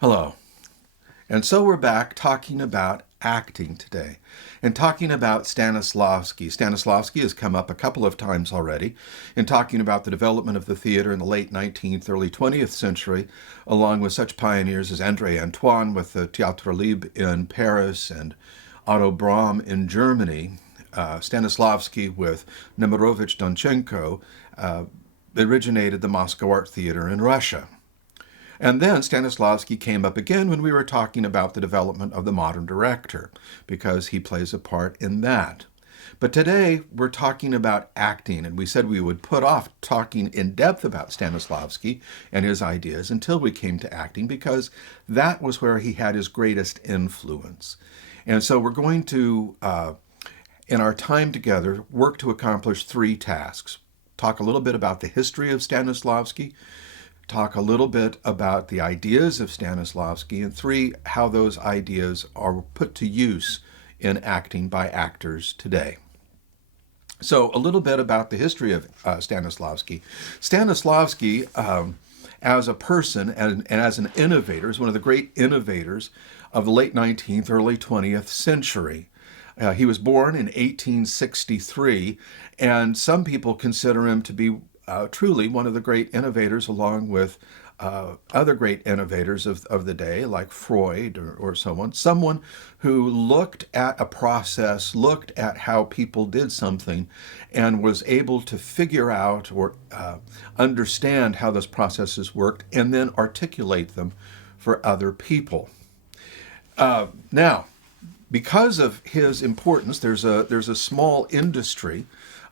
Hello. And so we're back talking about acting today and talking about Stanislavski. Stanislavski has come up a couple of times already in talking about the development of the theater in the late 19th, early 20th century, along with such pioneers as André Antoine with the Théâtre Libre in Paris and Otto Brahm in Germany. Stanislavski with Nemirovich Donchenko originated the Moscow Art Theater in Russia. And then Stanislavski came up again when we were talking about the development of the modern director, because he plays a part in that. But today we're talking about acting, and we said we would put off talking in depth about Stanislavski and his ideas until we came to acting, because that was where he had his greatest influence. And so we're going to, in our time together, work to accomplish three tasks. Talk a little bit about the history of Stanislavski, talk a little bit about the ideas of Stanislavski, and three, how those ideas are put to use in acting by actors today. So a little bit about the history of Stanislavski. Stanislavski, as a person and as an innovator, is one of the great innovators of the late 19th, early 20th century. He was born in 1863, and some people consider him to be truly one of the great innovators, along with other great innovators of the day, like Freud or someone who looked at a process, looked at how people did something, and was able to figure out or understand how those processes worked, and then articulate them for other people. Now, because of his importance, there's a small industry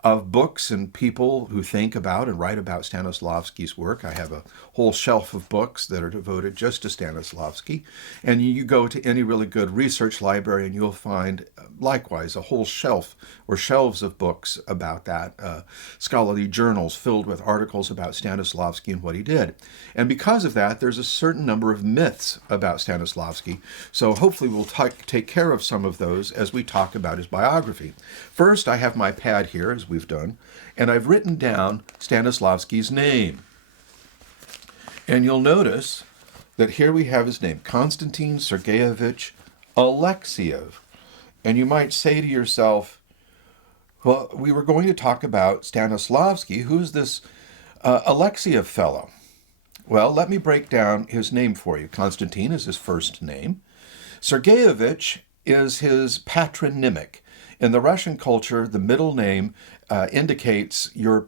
of books and people who think about and write about Stanislavski's work. I have a whole shelf of books that are devoted just to Stanislavski. And you go to any really good research library and you'll find likewise a whole shelf or shelves of books about that, scholarly journals filled with articles about Stanislavski and what he did. And because of that, there's a certain number of myths about Stanislavski. So hopefully we'll take care of some of those as we talk about his biography. First, I have my pad here, as we've done, and I've written down Stanislavski's name. And you'll notice that here we have his name, Konstantin Sergeyevich Alexiev. And you might say to yourself, well, we were going to talk about Stanislavski. Who's this Alexiev fellow? Well, let me break down his name for you. Konstantin is his first name. Sergeyevich is his patronymic. In the Russian culture, the middle name indicates your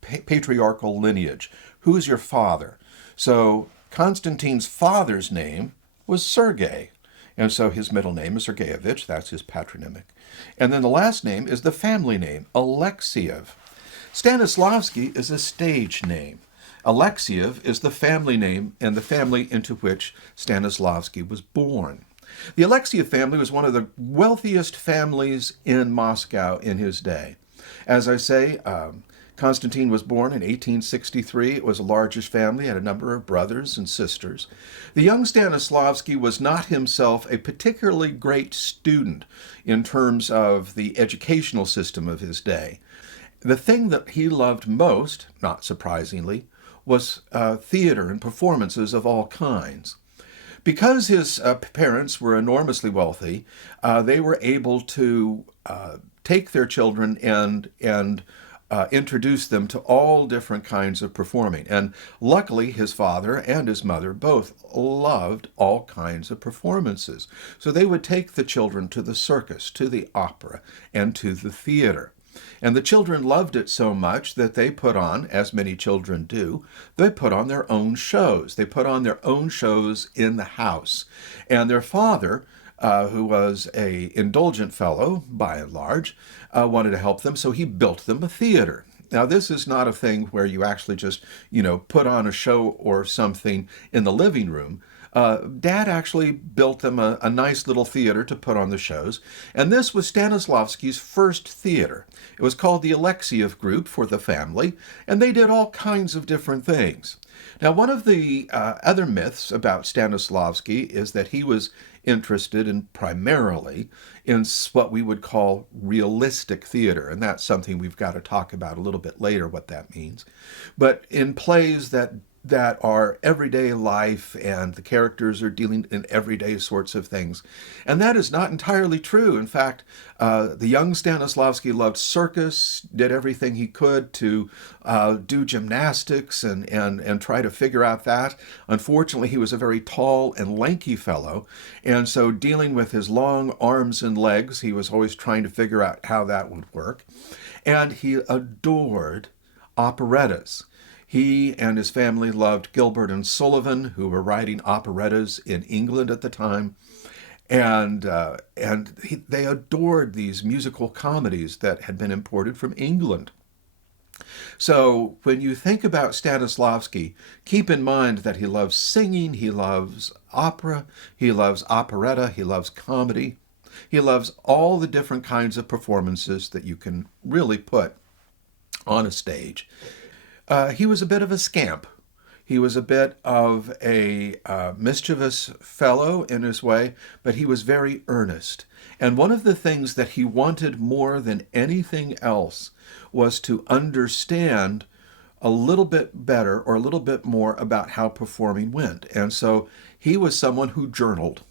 patriarchal lineage. Who's your father? So Konstantin's father's name was Sergei, and so his middle name is Sergeyevich. That's his patronymic. And then the last name is the family name, Alexiev. Stanislavski is a stage name. Alexiev is the family name and the family into which Stanislavski was born. The Alexiev family was one of the wealthiest families in Moscow in his day. As I say, Konstantin was born in 1863. It was a largish family, had a number of brothers and sisters. The young Stanislavski was not himself a particularly great student in terms of the educational system of his day. The thing that he loved most, not surprisingly, was theater and performances of all kinds. Because his parents were enormously wealthy, they were able to take their children and introduce them to all different kinds of performing. And luckily, his father and his mother both loved all kinds of performances. So they would take the children to the circus, to the opera, and to the theater. And the children loved it so much that they put on, as many children do, they put on their own shows. They put on their own shows in the house. And their father, who was an indulgent fellow, by and large, wanted to help them, so he built them a theater. Now, this is not a thing where you actually just, put on a show or something in the living room. Dad actually built them a nice little theater to put on the shows, and this was Stanislavski's first theater. It was called the Alexiev Group for the family, and they did all kinds of different things. Now, one of the other myths about Stanislavski is that he was interested in primarily in what we would call realistic theater, and that's something we've got to talk about a little bit later, what that means. But in plays that that are everyday life, and the characters are dealing in everyday sorts of things. And that is not entirely true. In fact, the young Stanislavski loved circus, did everything he could to do gymnastics and try to figure out that. Unfortunately, he was a very tall and lanky fellow, and so dealing with his long arms and legs, he was always trying to figure out how that would work. And he adored operettas. He and his family loved Gilbert and Sullivan, who were writing operettas in England at the time, and they adored these musical comedies that had been imported from England. So when you think about Stanislavski, keep in mind that he loves singing, he loves opera, he loves operetta, he loves comedy. He loves all the different kinds of performances that you can really put on a stage. He was a bit of a scamp. He was a bit of a mischievous fellow in his way, but he was very earnest. And one of the things that he wanted more than anything else was to understand a little bit better or a little bit more about how performing went. And so he was someone who journaled.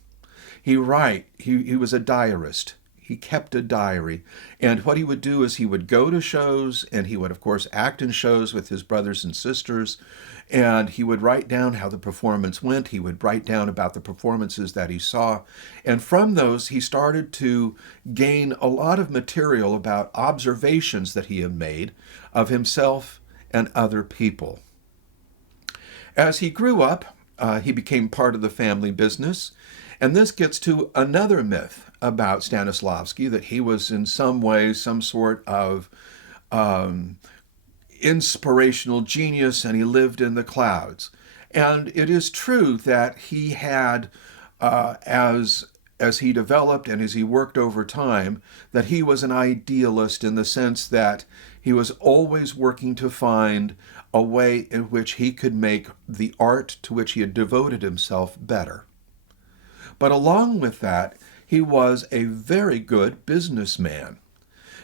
He was a diarist. He kept a diary. And what he would do is he would go to shows, and he would, of course, act in shows with his brothers and sisters. And he would write down how the performance went. He would write down about the performances that he saw. And from those, he started to gain a lot of material about observations that he had made of himself and other people. As he grew up, he became part of the family business. And this gets to another myth about Stanislavski, that he was in some ways some sort of inspirational genius and he lived in the clouds. And it is true that he had, as he developed and as he worked over time, that he was an idealist in the sense that he was always working to find a way in which he could make the art to which he had devoted himself better. But along with that, he was a very good businessman,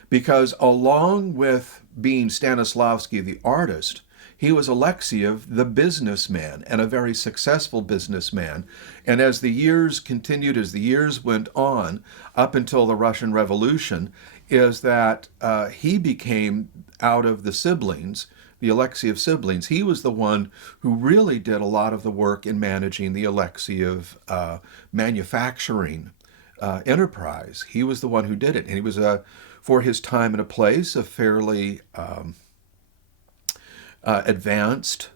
because along with being Stanislavski the artist, he was Alexiev the businessman, and a very successful businessman. And as the years continued, as the years went on, up until the Russian Revolution, is that he became, out of the siblings, the Alexiev siblings, he was the one who really did a lot of the work in managing the Alexiev manufacturing enterprise. He was the one who did it. And he was, for his time and a place, a fairly advanced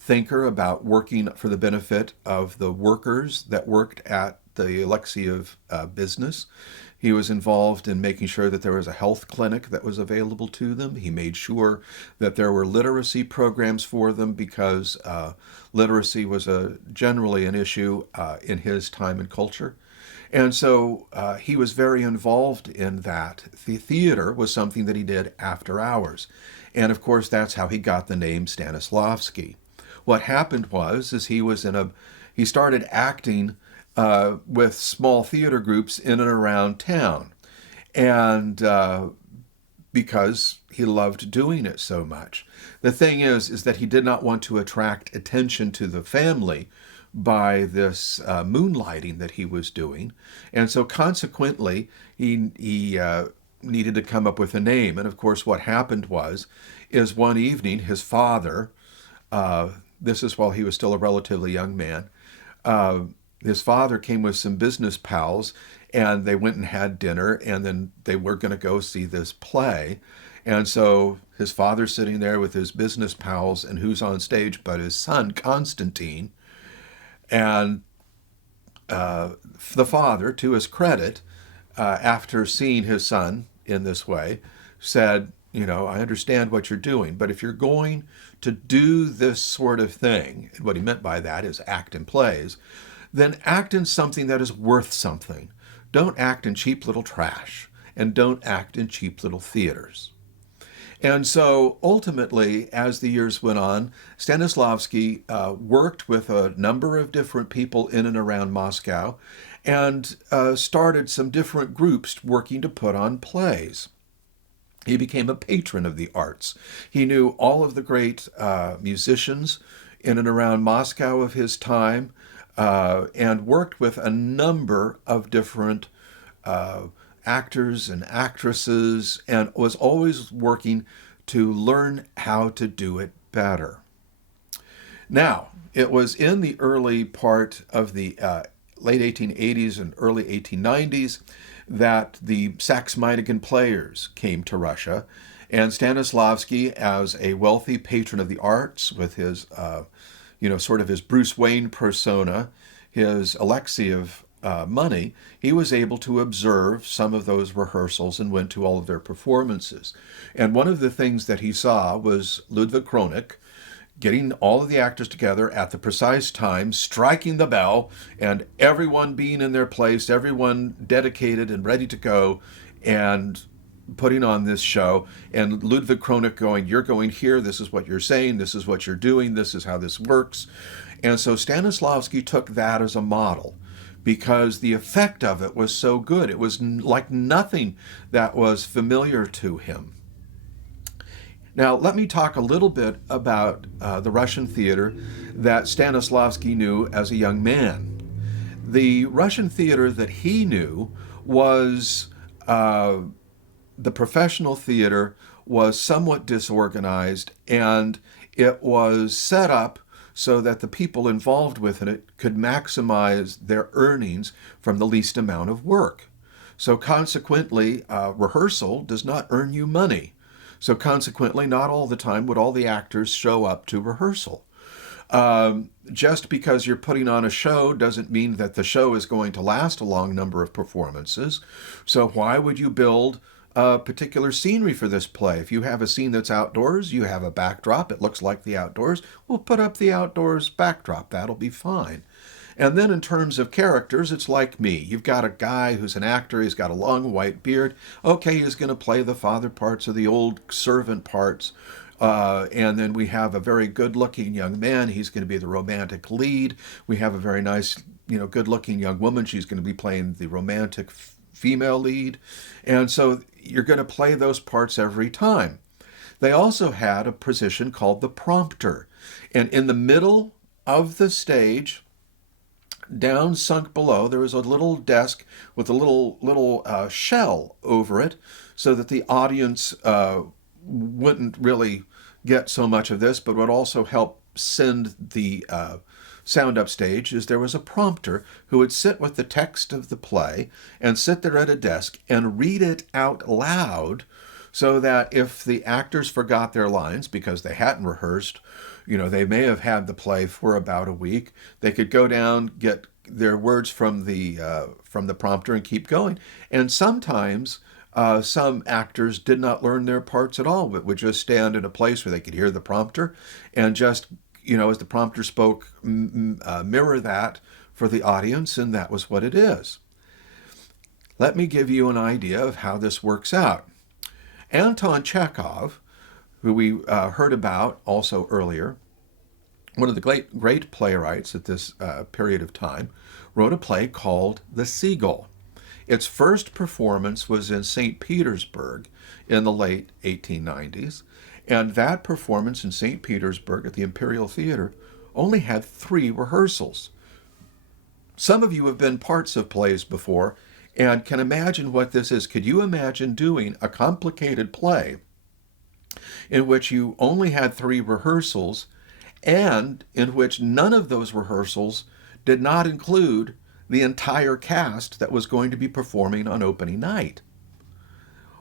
thinker about working for the benefit of the workers that worked at the Alexiev business. He was involved in making sure that there was a health clinic that was available to them. He made sure that there were literacy programs for them, because literacy was generally an issue in his time and culture. And so he was very involved in that. The theater was something that he did after hours. And of course, that's how he got the name Stanislavski. What happened is he started acting with small theater groups in and around town. And because he loved doing it so much. The thing is that he did not want to attract attention to the family by this moonlighting that he was doing. And so consequently, he needed to come up with a name. And of course, what happened is one evening, his father, this is while he was still a relatively young man, his father came with some business pals, and they went and had dinner, and then they were going to go see this play. And so his father's sitting there with his business pals, and who's on stage but his son, Constantine. And the father, to his credit, after seeing his son in this way, said, I understand what you're doing, but if you're going to do this sort of thing, and what he meant by that is act in plays, then act in something that is worth something. Don't act in cheap little trash, and don't act in cheap little theaters. And so ultimately, as the years went on, Stanislavski worked with a number of different people in and around Moscow, and started some different groups working to put on plays. He became a patron of the arts. He knew all of the great musicians in and around Moscow of his time, and worked with a number of different actors and actresses, and was always working to learn how to do it better. Now, it was in the early part of the late 1880s and early 1890s that the Saxe-Meiningen players came to Russia, and Stanislavski, as a wealthy patron of the arts with his, sort of his Bruce Wayne persona, his Alexiev money, he was able to observe some of those rehearsals and went to all of their performances. And one of the things that he saw was Ludwig Kronek getting all of the actors together at the precise time, striking the bell, and everyone being in their place, everyone dedicated and ready to go, and putting on this show. And Ludwig Kronek going, you're going here, this is what you're saying, this is what you're doing, this is how this works. And so Stanislavski took that as a model, because the effect of it was so good. It was like nothing that was familiar to him. Now, let me talk a little bit about the Russian theater that Stanislavski knew as a young man. The Russian theater that he knew was, the professional theater was somewhat disorganized, and it was set up so that the people involved with it could maximize their earnings from the least amount of work. So consequently, rehearsal does not earn you money. So consequently, not all the time would all the actors show up to rehearsal. Just because you're putting on a show doesn't mean that the show is going to last a long number of performances. So why would you build a particular scenery for this play? If you have a scene that's outdoors, you have a backdrop, it looks like the outdoors, we'll put up the outdoors backdrop, that'll be fine. And then in terms of characters, it's like me. You've got a guy who's an actor, he's got a long white beard. Okay, he's going to play the father parts or the old servant parts. And then we have a very good-looking young man. He's going to be the romantic lead. We have a very nice, good-looking young woman. She's going to be playing the romantic female lead. And so you're going to play those parts every time. They also had a position called the prompter. And in the middle of the stage, down sunk below, there was a little desk with a little shell over it, so that the audience wouldn't really get so much of this, but would also help send the sound upstage. Is there was a prompter who would sit with the text of the play and sit there at a desk and read it out loud, so that if the actors forgot their lines because they hadn't rehearsed, they may have had the play for about a week, they could go down, get their words from the prompter and keep going. And sometimes some actors did not learn their parts at all, but would just stand in a place where they could hear the prompter and just, as the prompter spoke, mirror that for the audience, and that was what it is. Let me give you an idea of how this works out. Anton Chekhov, who we heard about also earlier, one of the great playwrights at this period of time, wrote a play called The Seagull. Its first performance was in St. Petersburg in the late 1890s, and that performance in St. Petersburg at the Imperial Theater only had 3 rehearsals. Some of you have been parts of plays before and can imagine what this is. Could you imagine doing a complicated play in which you only had 3 rehearsals, and in which none of those rehearsals did not include the entire cast that was going to be performing on opening night?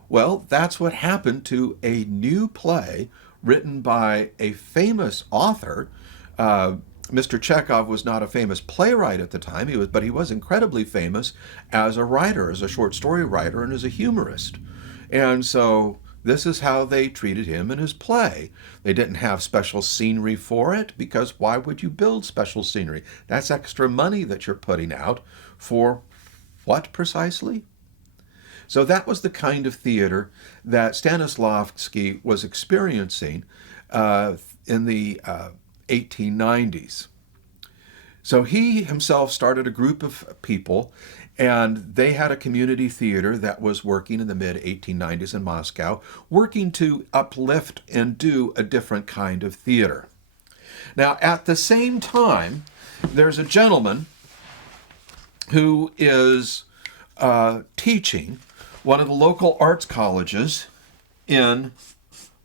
Well, that's what happened to a new play written by a famous author. Mr. Chekhov was not a famous playwright at the time, but he was incredibly famous as a writer, as a short story writer, and as a humorist. And so this is how they treated him in his play. They didn't have special scenery for it, because why would you build special scenery? That's extra money that you're putting out for what precisely? So that was the kind of theater that Stanislavski was experiencing in the 1890s. So he himself started a group of people, and they had a community theater that was working in the mid-1890s in Moscow, working to uplift and do a different kind of theater. Now, at the same time, there's a gentleman who is teaching one of the local arts colleges in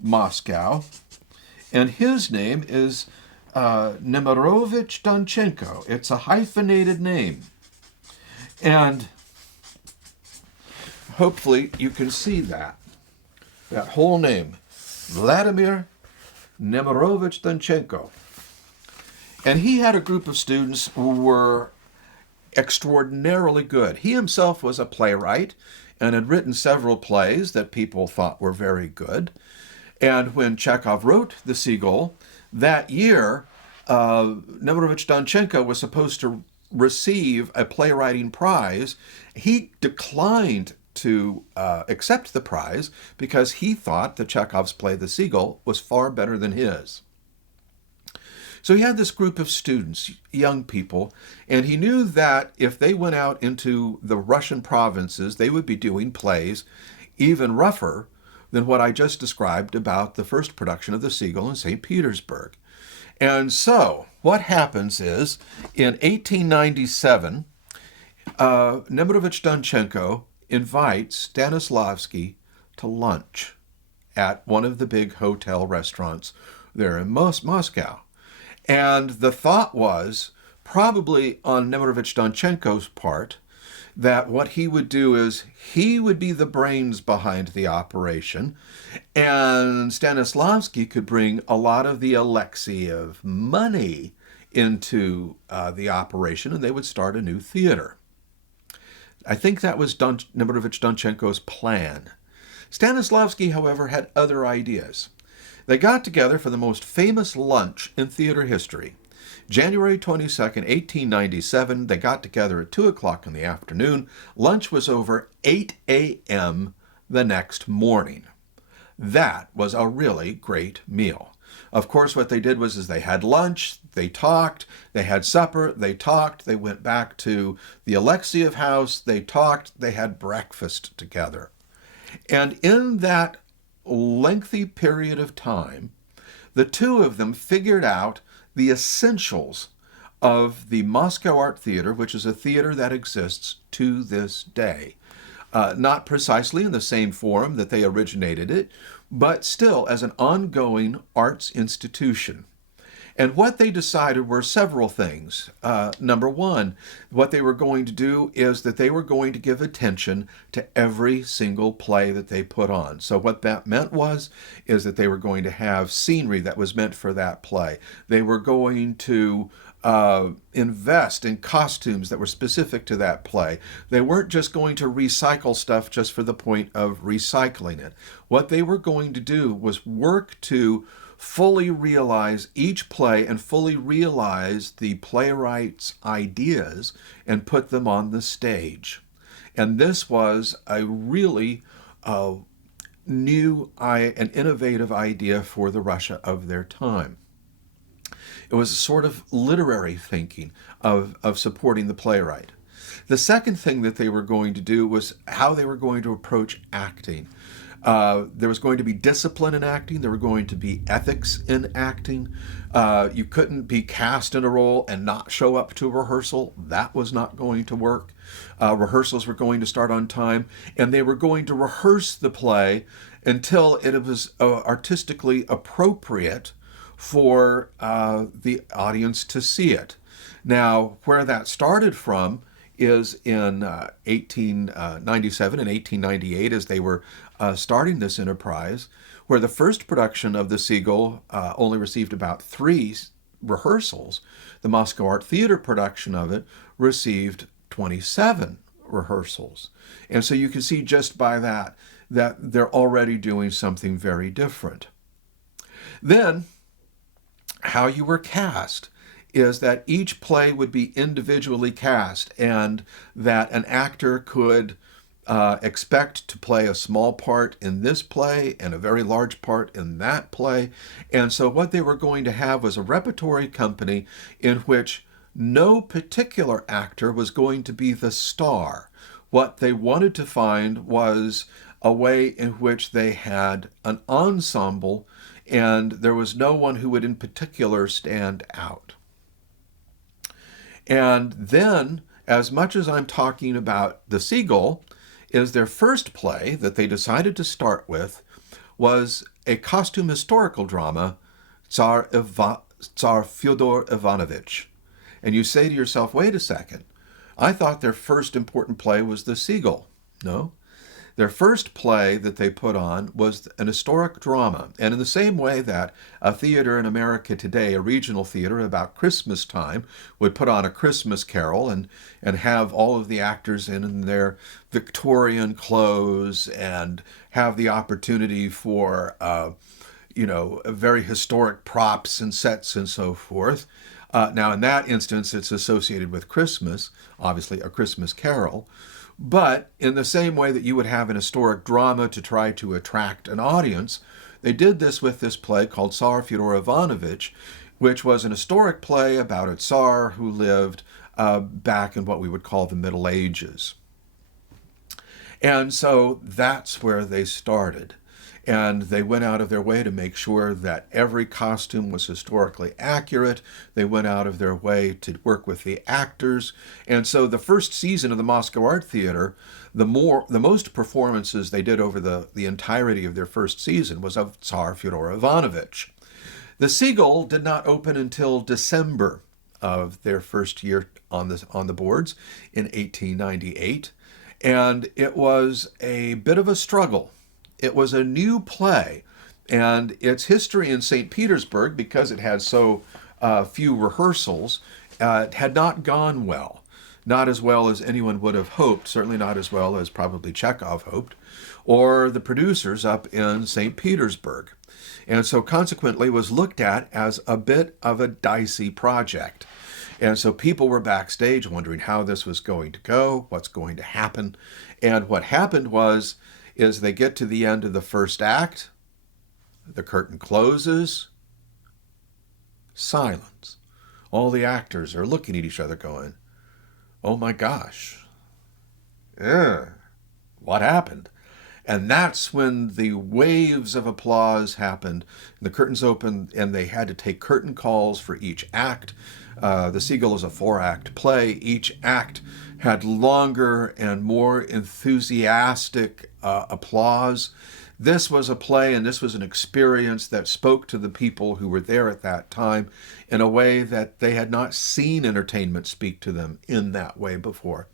Moscow, and his name is Nemirovich Donchenko. It's a hyphenated name. And hopefully you can see that whole name, Vladimir Nemirovich Donchenko. And he had a group of students who were extraordinarily good. He himself was a playwright and had written several plays that people thought were very good. And when Chekhov wrote The Seagull, that year, Nemirovich Donchenko was supposed to receive a playwriting prize. He declined to accept the prize because he thought that Chekhov's play The Seagull was far better than his. So he had this group of students, young people, and he knew that if they went out into the Russian provinces, they would be doing plays even rougher than what I just described about the first production of The Seagull in St. Petersburg. And so what happens is, in 1897, Nemirovich Donchenko invites Stanislavsky to lunch at one of the big hotel restaurants there in Moscow. And the thought was, probably on Nemirovich Donchenko's part, that what he would do is he would be the brains behind the operation, and Stanislavski could bring a lot of the Alexiev money into the operation, and they would start a new theater. I think that was Nemirovich Donchenko's plan. Stanislavski, however, had other ideas. They got together for the most famous lunch in theater history. January 22nd, 1897, they got together at 2 o'clock in the afternoon. Lunch was over 8 a.m. the next morning. That was a really great meal. Of course, what they did was they had lunch, they talked, they had supper, they talked, they went back to the Alexiev house, they talked, they had breakfast together. And in that lengthy period of time, the two of them figured out the essentials of the Moscow Art Theater, which is a theater that exists to this day. Not precisely in the same form that they originated it, but still as an ongoing arts institution. And what they decided were several things. Number one, what they were going to do is that they were going to give attention to every single play that they put on. So what that meant is that they were going to have scenery that was meant for that play. They were going to invest in costumes that were specific to that play. They weren't just going to recycle stuff just for the point of recycling it. What they were going to do was work to fully realize each play and fully realize the playwright's ideas and put them on the stage. And this was a really new and innovative idea for the Russia of their time. It was a sort of literary thinking of supporting the playwright. The second thing that they were going to do was how they were going to approach acting. There was going to be discipline in acting. There were going to be ethics in acting. You couldn't be cast in a role and not show up to rehearsal. That was not going to work. Rehearsals were going to start on time, and they were going to rehearse the play until it was artistically appropriate for the audience to see it. Now, where that started from is in 1897 and 1898, as they were starting this enterprise, where the first production of The Seagull only received about 3 rehearsals. The Moscow Art Theater production of it received 27 rehearsals. And so you can see just by that they're already doing something very different. Then, how you were cast is that each play would be individually cast, and that an actor could expect to play a small part in this play and a very large part in that play. And so what they were going to have was a repertory company in which no particular actor was going to be the star. What they wanted to find was a way in which they had an ensemble and there was no one who would in particular stand out. And then, as much as I'm talking about the Seagull, is their first play that they decided to start with was a costume historical drama, Tsar Fyodor Ivanovich. And you say to yourself, wait a second, I thought their first important play was the Seagull. No. Their first play that they put on was an historic drama. And in the same way that a theater in America today, a regional theater about Christmas time, would put on a Christmas carol and have all of the actors in their Victorian clothes and have the opportunity for, very historic props and sets and so forth. Now, in that instance, it's associated with Christmas, obviously a Christmas carol. But in the same way that you would have an historic drama to try to attract an audience, they did this with this play called Tsar Fyodor Ivanovich, which was an historic play about a Tsar who lived back in what we would call the Middle Ages. And so that's where they started. And they went out of their way to make sure that every costume was historically accurate. They went out of their way to work with the actors. And so the first season of the Moscow Art Theater, the most performances they did over the entirety of their first season was of Tsar Fyodor Ivanovich. The Seagull did not open until December of their first year on the boards in 1898. And it was a bit of a struggle. It was a new play, and its history in St. Petersburg, because it had so few rehearsals, had not gone well. Not as well as anyone would have hoped, certainly not as well as probably Chekhov hoped, or the producers up in St. Petersburg. And so consequently was looked at as a bit of a dicey project. And so people were backstage wondering how this was going to go, what's going to happen. And what happened is they get to the end of the first act, the curtain closes, silence. All the actors are looking at each other going, oh my gosh, what happened? And that's when the waves of applause happened. The curtains opened and they had to take curtain calls for each act. The Seagull is a 4-act play. Each act had longer and more enthusiastic applause. This was a play and this was an experience that spoke to the people who were there at that time in a way that they had not seen entertainment speak to them in that way before.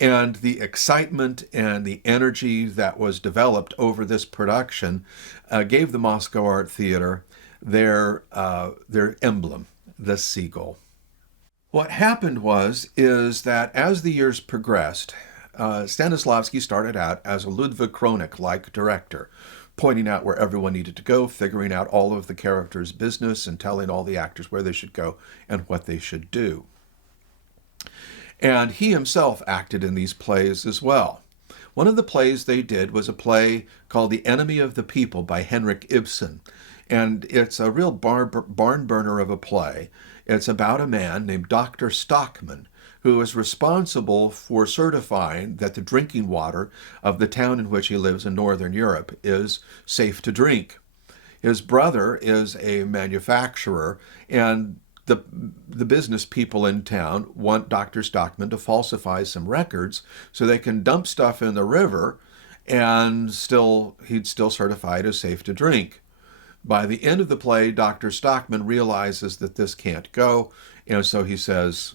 And the excitement and the energy that was developed over this production gave the Moscow Art Theater their emblem, the Seagull. What happened is that as the years progressed, Stanislavski started out as a Ludwig Kronek-like director, pointing out where everyone needed to go, figuring out all of the characters' business, and telling all the actors where they should go and what they should do. And he himself acted in these plays as well. One of the plays they did was a play called The Enemy of the People by Henrik Ibsen. And it's a real barn burner of a play. It's about a man named Dr. Stockmann, who is responsible for certifying that the drinking water of the town in which he lives in Northern Europe is safe to drink. His brother is a manufacturer, and the business people in town want Dr. Stockmann to falsify some records so they can dump stuff in the river and he'd still certify it as safe to drink. By the end of the play, Dr. Stockmann realizes that this can't go, and so he says,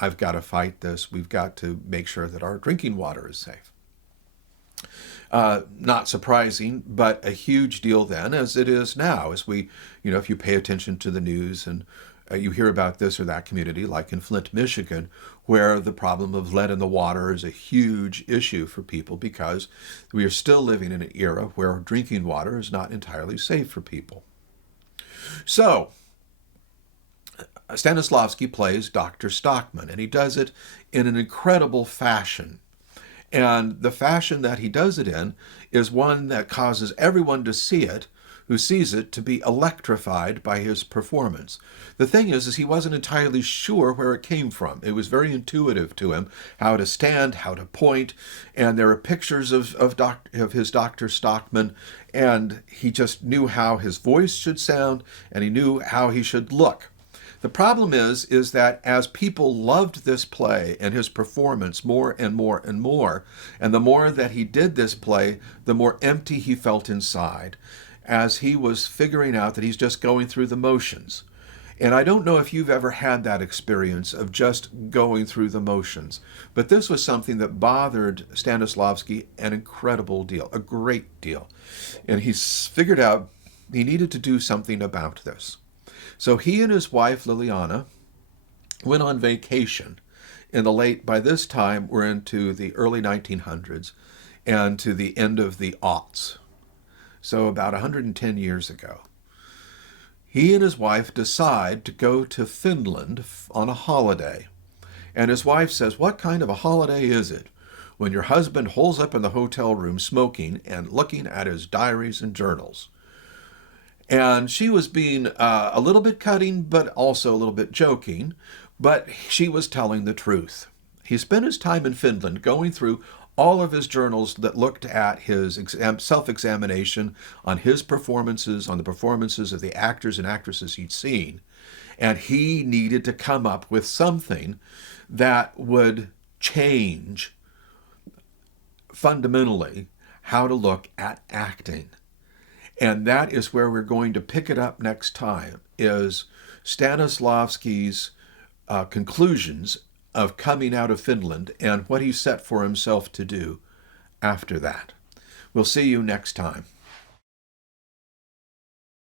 I've got to fight this. We've got to make sure that our drinking water is safe. Not surprising, but a huge deal then, as it is now, as we, if you pay attention to the news and you hear about this or that community, like in Flint, Michigan, where the problem of lead in the water is a huge issue for people because we are still living in an era where drinking water is not entirely safe for people. So, Stanislavski plays Dr. Stockmann, and he does it in an incredible fashion. And the fashion that he does it in is one that causes everyone to see it who sees it to be electrified by his performance. The thing is he wasn't entirely sure where it came from. It was very intuitive to him how to stand, how to point, and there are pictures of his Dr. Stockmann, and he just knew how his voice should sound, and he knew how he should look. The problem is that as people loved this play and his performance more and more and more, and the more that he did this play, the more empty he felt inside, as he was figuring out that he's just going through the motions. And I don't know if you've ever had that experience of just going through the motions, but this was something that bothered Stanislavski an incredible deal, a great deal. And he figured out he needed to do something about this. So he and his wife, Liliana, went on vacation by this time we're into the early 1900s and to the end of the aughts. So about 110 years ago. He and his wife decide to go to Finland on a holiday. And his wife says, "What kind of a holiday is it when your husband holes up in the hotel room smoking and looking at his diaries and journals?" And she was being a little bit cutting, but also a little bit joking, but she was telling the truth. He spent his time in Finland going through all of his journals that looked at his self-examination on his performances, on the performances of the actors and actresses he'd seen. And he needed to come up with something that would change fundamentally how to look at acting. And that is where we're going to pick it up next time, is Stanislavski's conclusions of coming out of Finland and what he set for himself to do after that. We'll see you next time.